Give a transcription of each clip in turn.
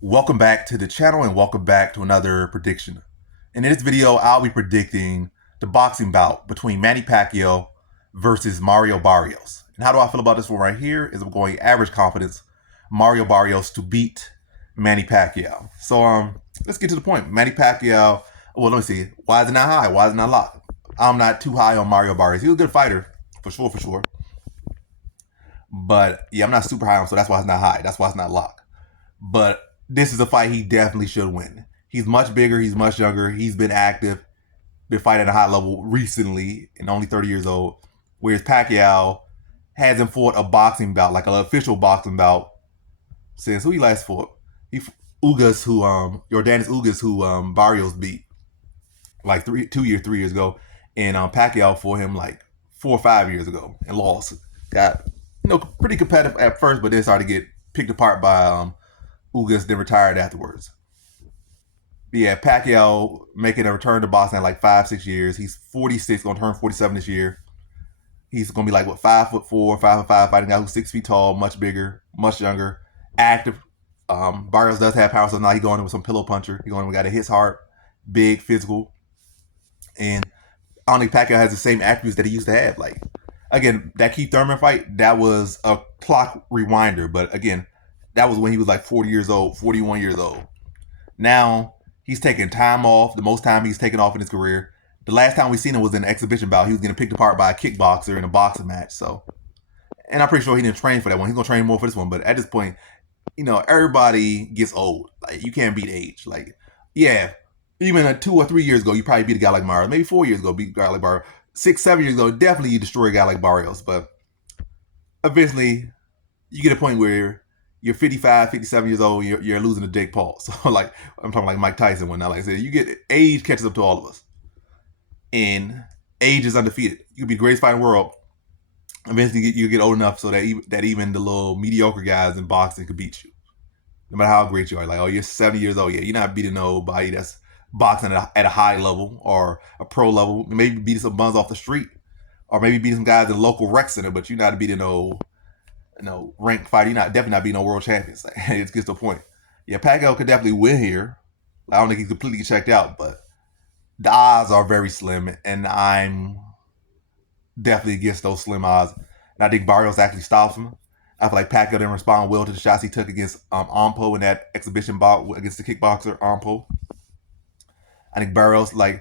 Welcome back to the channel and welcome back to another prediction. And in this video, I'll be predicting the boxing bout between Manny Pacquiao versus Mario Barrios. And how do I feel about this one right here is I'm going average confidence Mario Barrios to beat Manny Pacquiao. So let's get to the point. Manny Pacquiao, well, let me see. Why is it not high? Why is it not locked? I'm not too high on Mario Barrios. He's a good fighter, for sure. But yeah, I'm not super high on him, so that's why it's not high. That's why it's not locked. But this is a fight he definitely should win. He's much bigger. He's much younger. He's been active, been fighting at a high level recently, and only 30 years old. Whereas Pacquiao hasn't fought a boxing bout, like an official boxing bout, since who he last fought? Ugas, who Jordanis Ugas, who Barrios beat like 3 years ago, and Pacquiao fought him like 4 or 5 years ago and lost. Got pretty competitive at first, but then started to get picked apart by Ugas, then retired afterwards. But yeah, Pacquiao making a return to boxing in like 5-6 years. He's 46, gonna turn 47 this year. He's gonna be like what 5'4", 5'5", fighting a guy who's 6 feet tall, much bigger, much younger, active. Barrios does have power, so now he's going in with some pillow puncher. He's going with a guy that hits hard, big, physical, and I don't think Pacquiao has the same attributes that he used to have. Like again, that Keith Thurman fight, that was a clock rewinder, but again, that was when he was like 40 years old, 41 years old. Now he's taking time off, the most time he's taken off in his career. The last time we seen him was in an exhibition bout. He was getting picked apart by a kickboxer in a boxing match. So, and I'm pretty sure he didn't train for that one. He's gonna train more for this one. But at this point, everybody gets old. Like you can't beat age. Like, yeah, even 2 or 3 years ago, you probably beat a guy like Mario. Maybe 4 years ago, beat a guy like Mario. 6, 7 years ago, definitely you destroy a guy like Barrios. But eventually, you get a point where you're 55, 57 years old, you're losing to Jake Paul. So like I'm talking like Mike Tyson when like I said, you get age catches up to all of us. And age is undefeated. You could be the greatest fighter in the world. Eventually you get old enough so that even the little mediocre guys in boxing could beat you. No matter how great you are. Like, oh, you're 70 years old. Yeah, you're not beating nobody that's boxing at a high level or a pro level. Maybe beating some buns off the street. Or maybe beating some guys in the local rec center, but you're not beating no ranked fighter. You're definitely not being no world champions. Like, it gets to the point. Yeah, Pacquiao could definitely win here. I don't think he's completely checked out, but the odds are very slim, and I'm definitely against those slim odds. And I think Barrios actually stops him. I feel like Pacquiao didn't respond well to the shots he took against Ampo in that exhibition bout against the kickboxer Ampo. I think Barrios be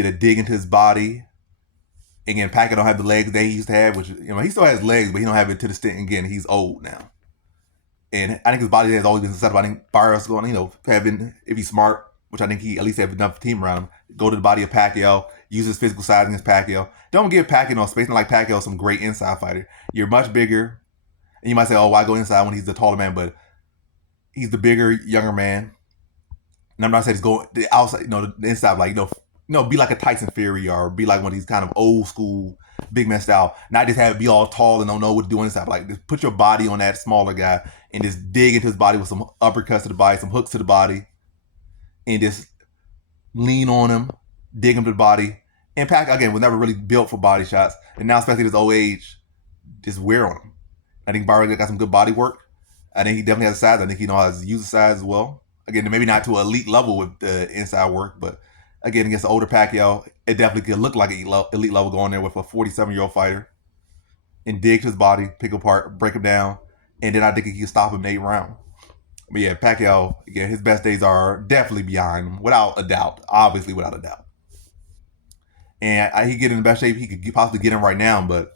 able to dig into his body. Again, Pacquiao don't have the legs that he used to have, which he still has legs, but he don't have it to the extent. Again, he's old now, and I think his body has always been set up. I think Barrios going, having if he's smart, which I think he at least have enough team around him, go to the body of Pacquiao, use his physical size against Pacquiao. Don't give Pacquiao no space. Not like Pacquiao, some great inside fighter. You're much bigger, and you might say, "Oh, why go inside when he's the taller man?" But he's the bigger, younger man. And I'm not saying he's going the outside, the inside, like be like a Tyson Fury or be like one of these kind of old school big man style. Not just have it be all tall and don't know what to do inside. Like just put your body on that smaller guy and just dig into his body with some uppercuts to the body, some hooks to the body, and just lean on him, dig him to the body. And Pac again was never really built for body shots, and now especially at his old age, just wear on him. I think Barrios got some good body work. I think he definitely has a size. I think he knows how to use the size as well. Again, maybe not to an elite level with the inside work, but again, against the older Pacquiao, it definitely could look like an elite level going there with a 47-year-old fighter and dig to his body, pick apart, break him down, and then I think he can stop him in 8 rounds. But yeah, Pacquiao, again, his best days are definitely behind him, without a doubt. Obviously, without a doubt. And he get in the best shape he could possibly get in right now, but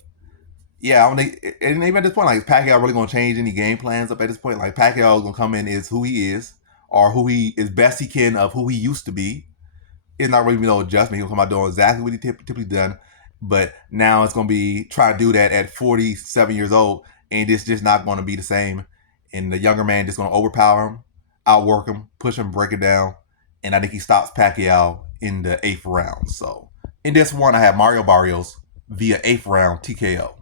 yeah, I don't think, and even at this point, like, is Pacquiao really going to change any game plans up at this point? Like, Pacquiao is going to come in as who he is, or who he is best he can of who he used to be. It's not really no adjustment. He'll come out doing exactly what he typically done, but now it's going to be trying to do that at 47 years old, and it's just not going to be the same. And the younger man just going to overpower him, outwork him, push him, break it down, and I think he stops Pacquiao in the 8th round. So in this one, I have Mario Barrios via 8th round TKO.